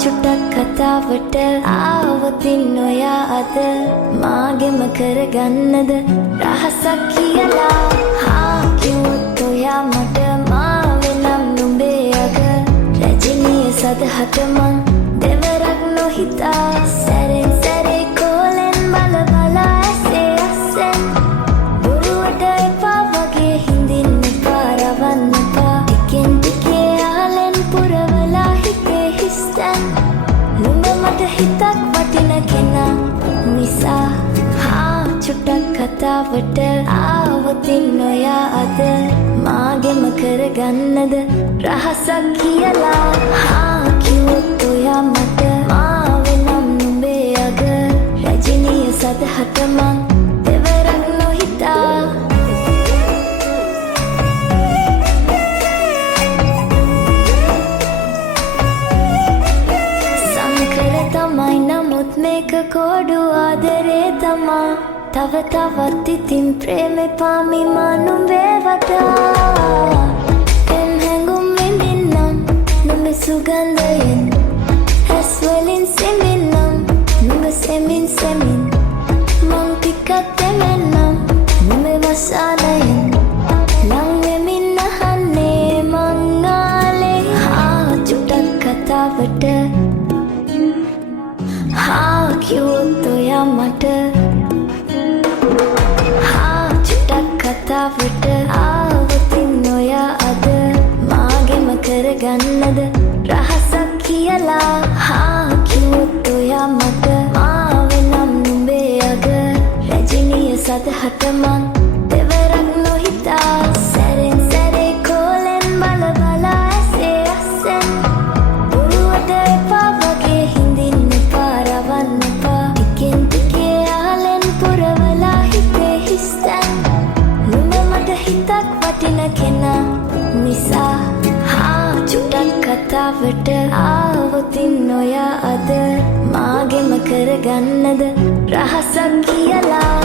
චුට්ටක් කතාවට ආවතින් ඔයා අද මාගෙම කරගන්නද රහසක් කියලා කිව්වොත් ඔයා මට මාවෙනම් නුඹේ අග රජිනිය සදහට මං දෙවරක් නොහිතා සැරෙන් සැරේ කෝලෙන් බල බලා ඇසේ අස්සෙන් බොරුවට එපා වගේ හිඳින්න එපා රවන්න එපා ටිකෙන් ටිකේ ආලෙන් පුරවලා හිතේ හිස්තැන් නුඹ මට හිතක් වටින කෙනා නිසා චුට්ටක් කතාවට ආවතින් ඔයා අද මාගෙම කරගන්නද රහසක් කියලා කිව්වොත් ඔයා මට මාවෙනම් නුඹේ අග රජිනිය සදහට මං දෙවරක් නොහිතා සංකර තමයි නමුත් මේක කෝඩු ආදරේ තමා තව තවත් ඉතින් ප්‍රේමෙ පාමි නුඹේ වටා පෙම් හැඟුම් විඳින්නම් නුඹේ සුගන්ධයෙන් ඇස් වලින් සෙමින්නම් නුඹ සෙමින් සෙමින් මං ටිකක් දෙමෙන්නම් නුඹේ වසානයෙන් ලං වෙමින් අහන්නේ මං ආලේ චුට්ටක් කතාවට කිව්වොත් ඔයා මට කතාවට ආවතින් ඔයා අද මාගෙම කරගන්නද රහසක් කියලා කිව්වොත් ඔයා මට මාවෙනම් නුඹේ අග රජිනිය සදහට මං දෙවරක් නොහිතා සැරෙන් සැරේ කෝලෙන් බල බලා ඇසේ අස්සෙන් බොරුවට එපා වගේ හිඳින්න එපා රවන්න එපා ටිකෙන් ටිකේ ආලෙන් පුරවලා හිතේ හිස්තැන් හිතක් වටින කෙනා නිසා චුට්ටක් කතාවට ආවතින් ඔයා අද මාගෙම කරගන්නද රහසක් කියලා